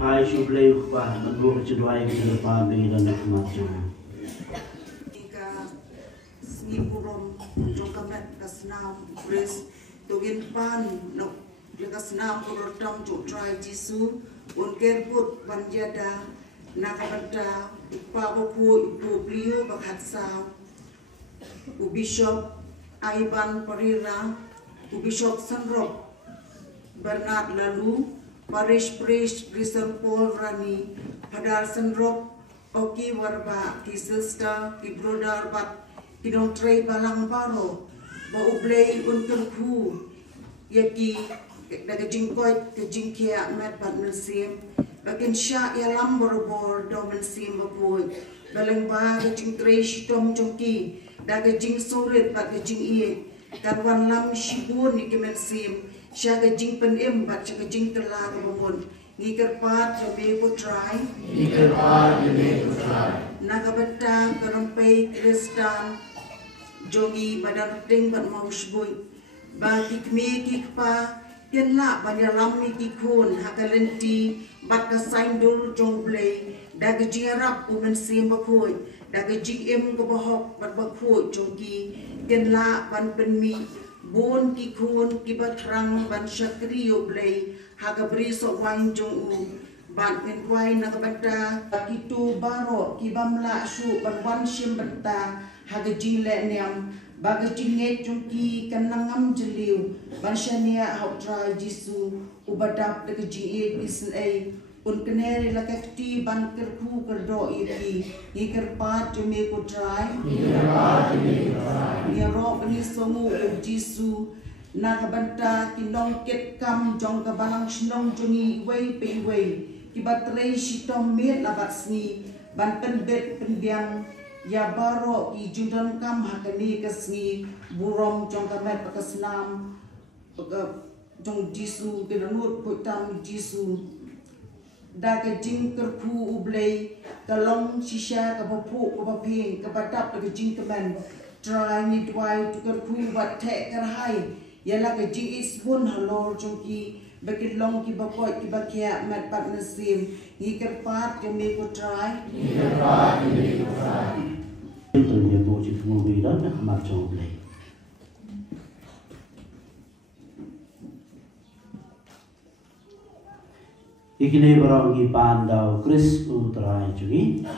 Pai sublei ukpa menduang ceduai ke depan dengan macam. Ika sni purom jokamet kasnam pres togin pan no kasnam purotam jotrai jisu unker put banjada nakabada upa boku ibu beliau bakatsa u bishop Ivan Pereira, Bishop Sanrop, Bernard Lalu, Parish Priest Rizal Paul Rani, Padar Sanrop, Oki Warba, Ki Sister, Ki Brother Bat, Ki Dong Trey Balang Baro, Ba Ublay Untul Ku, Yaki, Daga Jingkoit, Ke Jingkia, Mat Bat Nasim, Bakin Sha Yalam Borobor, Domen Sim Bapuy, Balang Ba, Jing Trey Shitom Jongki, Daga Jing Sorit, Bat Jing Ie, Karwan Lam Shibun, Nikimen Sim, Shaga Jing Pen Im, Bat Shaga Jing Telar Babun, Nikar Pat, Jabe Putrai, Nikar Pat, Jabe Putrai, Nagabata, Karampai, Kristan, Jongi, Badan Ting, Bat Mausboy, Bagi Kme Kikpa, Yan La, Banyalam Nikikun, Hakalenti, Bat Kasaindur, Jongblay, Daga Jingarap, Umen Sim Bakoy, Daga Jing Im Gabahok, Bat Bakoy, Jongi, Yan La, Ban Penmi, Bon Kikun, Kibatrang, Ban Shakrio Blay, Hagabri So Wine Jong Ban Nkwai Nagabata, Kitu Baro, Kibamla Shu, Ban Wan Shimbata, Hagajile Niam, Bagajinget Junki, Kanangam Jeliu, Ban Shania Hautra Jisu, Ubadap the G8 Bisan A, Uncanary Lakati, Ban Kerku Kerdo Iki, Iker Part to make a try, Yarok Nisomu Jisu. Nagabanta kinong ket kam jong kabalang shnong jongi way pay way kibatrei shitom met labatsni ban penbet penbiang ya baro ki jundan kam hakani kasni burom jong kamet pakasnam jong jisu kenanut koitam jisu daga jing kerpu ublay kalong shisha kabapu kabaping kabadap daga jing kaman try ni dwai to kerpu bat te karhai Yala ke jis pun halor jongki bagi long ki bakoi ki bakia mat pat nasim ngikir pat ke me ko try itu dia bocil mobil dan amat coba ikini barang ki pandau Chris Utrai juga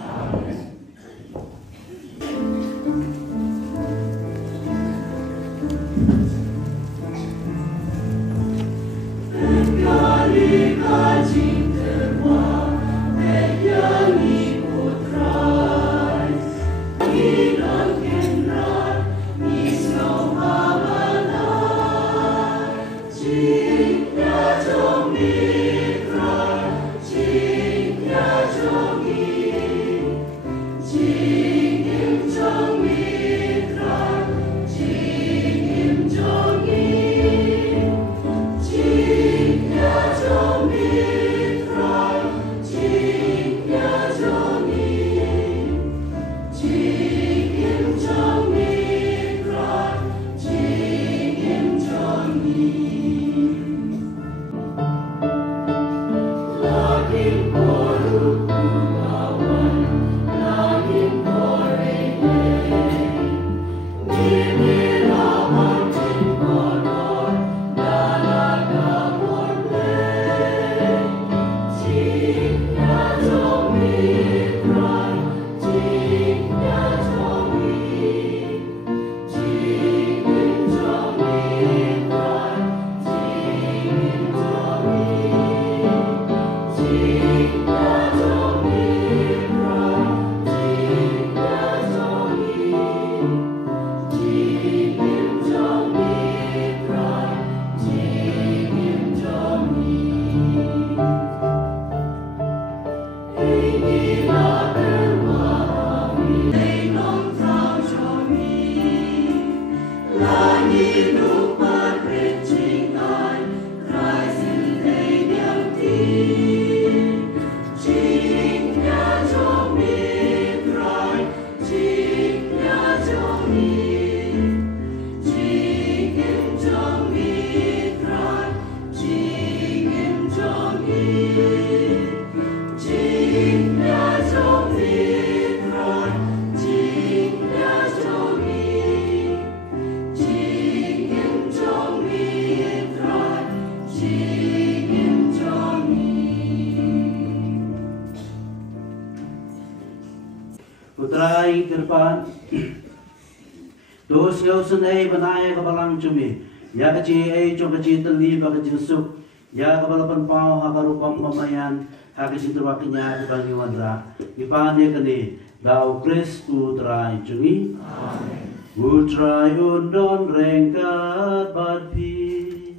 Dos ngau senai banai kabalang cumi. Ya keci ai cong keci teli ba keci suk. Ya kabalapan pau hakarupam pamayan hakisi terwakinya di bagi wandra. Ipane kene dau Kris utrai cungi. Amen. Utrai undon rengkat badpi.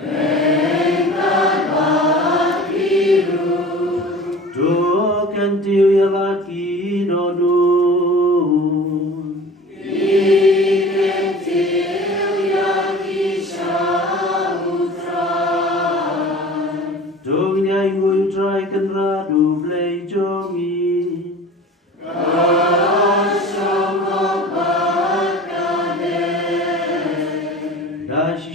Rengkat badpiru. Doken tiu ya laki nodun. Iken tiu ya kisah utrai. Dong nyai ngui utrai kan radu blei jongi.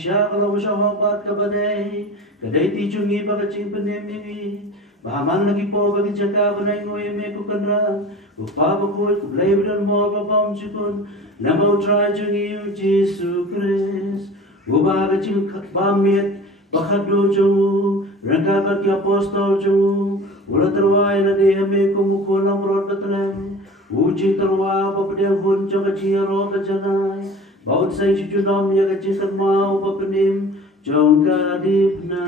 Kalau bersahabat kepadai, kedai tijungi bagi cing penemini, bahaman lagi po bagi jaga benai ngoye meku kendra, upa bakut belai bedan mor babam cikun, nama utrai jungi Yesus Kristus, upa bagi cing pamit, bakat do jungu, rangka bagi apostol jungu, ulah terwai nadi meku mukul lamrod betelem, uji terwa babedeng hun jaga ciaro kejanai. Baut saya cucudom ya kecil mau pepenim jongka dipna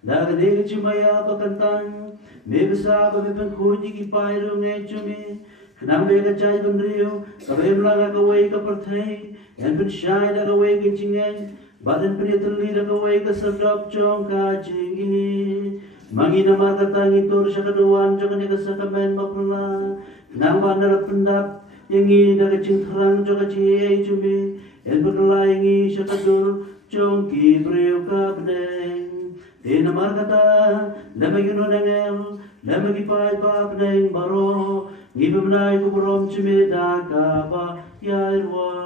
daga dega cimaya pakantang mebesa babepan kunji ki pairu ngecumi kenang bega cai bandriu kabem laga kawai ka perthai and ben shai daga wai ke cingen badan penitli daga wai ka sedap jongka jingi mangi nama katangi tur syakaduan jongka sakamen mapula kenang bandar pendap yang ini dari cintrang juga cie cumi, yang berlaingi syakadur jongki priuka bedeng. Di nama kata, lama yuno dengel, lama kipai pa bedeng baro, ngibam nai kuburom cumi daga ba yairwai.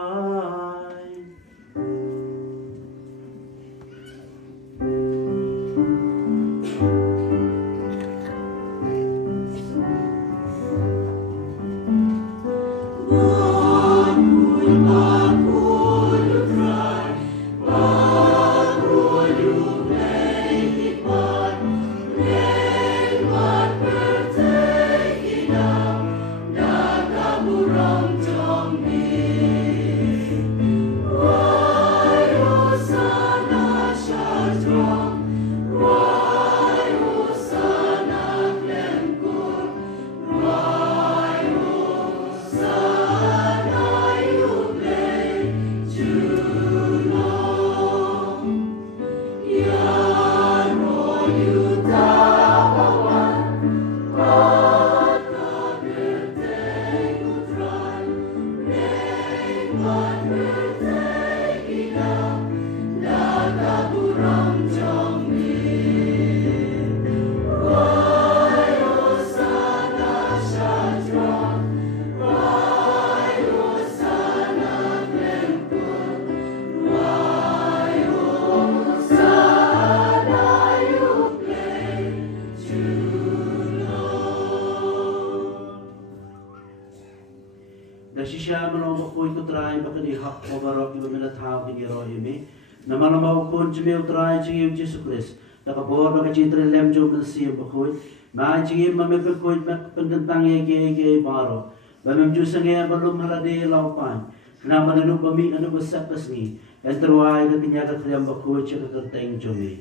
Nama-nama pun cumi utrai cingim Yesus Kristus. Nakabor baka cintre lem jo mensiya bakut. Ma cingim mamepekut pendentang ege baro. Bamem ju sange belum halade laupan. Kenapa nanu bami anu besak kesni. Enterwai ke kenyaga kriam bakut cek kerteng cumi.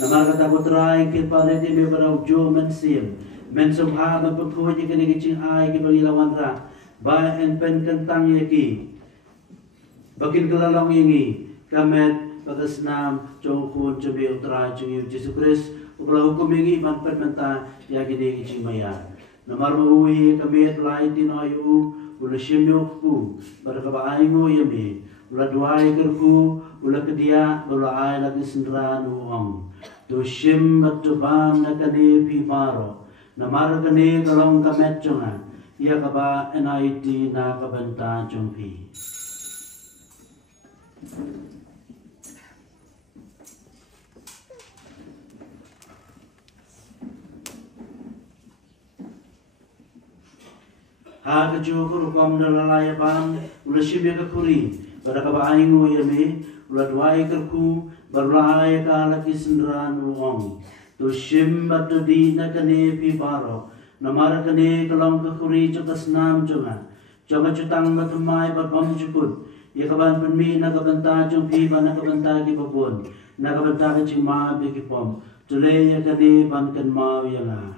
Nama kata utrai ke pare de me barau jo mensiya. Mensum ha mepekut ke ne cing ai ke bangilawan ra. Ba en pen kentang ege. Bakin kelalong ini kamet bagas nam jongkun cumi utara cumi Yesus Kristus ublah hukum ini manfaat menta ya gini cimaya namar maui kamet lai tinoyu ulah syemyokku pada kabaingo yami ulah duai kerku ulah kedia ulah ai lagi sendran uang tu syem batubam nakane piparo namar kane kalong kamet jongan ia kaba NIT na kabenta jongpi. Ha kejukur kam dalalaya bang ulah shibya kuri pada kabaingo yami ulah duai kerku berlaya ka laki sendran uang tu shim batudi nakane pi baro namara kane kalong kuri cekas nam jonga Jangan cutang matumai berbam cukut. Ya kaban penmi nakabanta jong piba nakabanta ki babon. Nakabanta ka cima biki pom. Tule ya kani bankan mau ya la.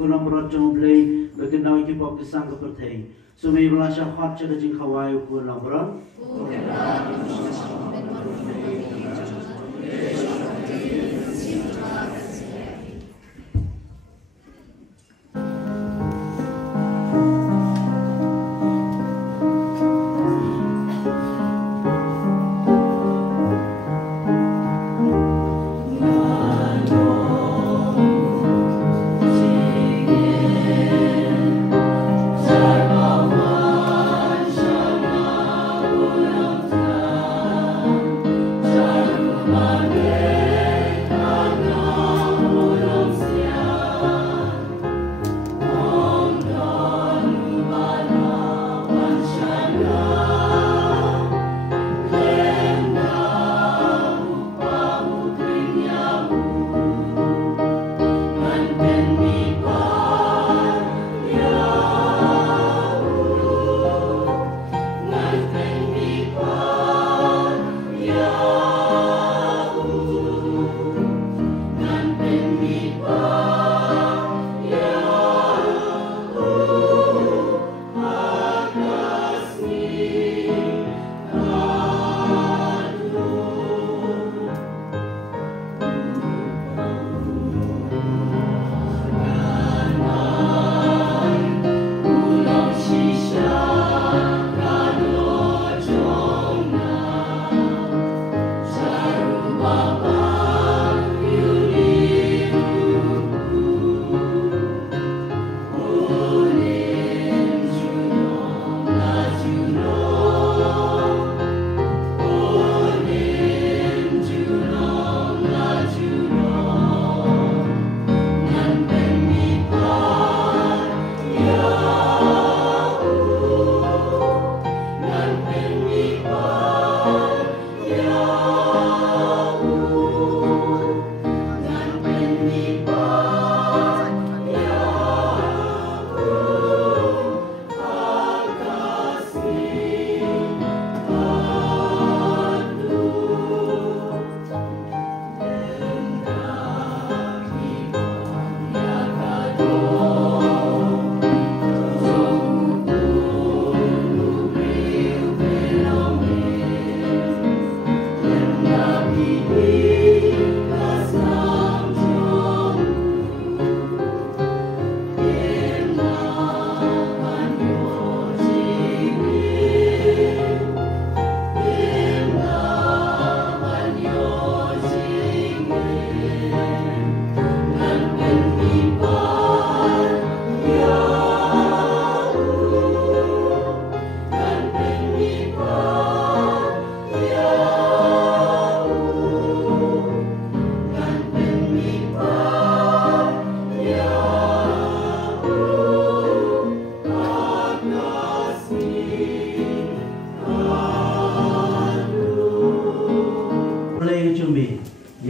Kulang beracung blay berkenal kipop kesang kepertai. Sumi belasah hot cakap jing kawai kulang berang.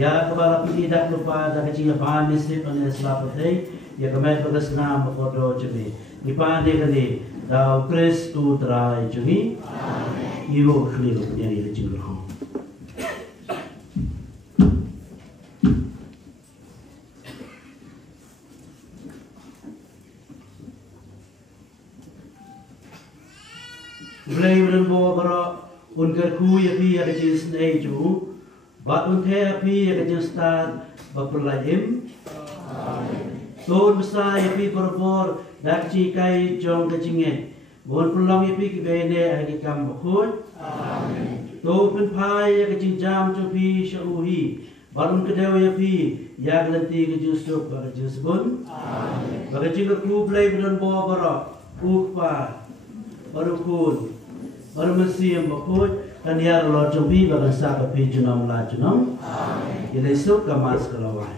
Ya kepala tidak lupa dah kecil bahan nisip ane selapatai ya kemet bagas nam bodo cumi nipan dia kini dah Kris tu terai cumi ibu keliru punya dia cinggur hong. Mulai berembo bara ungar ku ya pi ada jenis nei ju Bat unte api ya kajeng stan bapulai im. Tuhan besar api berbor dakci kai jong kajinge. Mohon pulang api kibene agi kam bakut. Tuhan penpai ya kajing jam jopi syauhi. Balun kedau api ya gelanti kajeng stok bagajeng sebun. Bagajeng aku play bedan bawa barak. Ukpa barukun baru mesim bakut kan ya lo jobi bagan sa api junam la junam. Amin. Ilesuk kamas kalawai.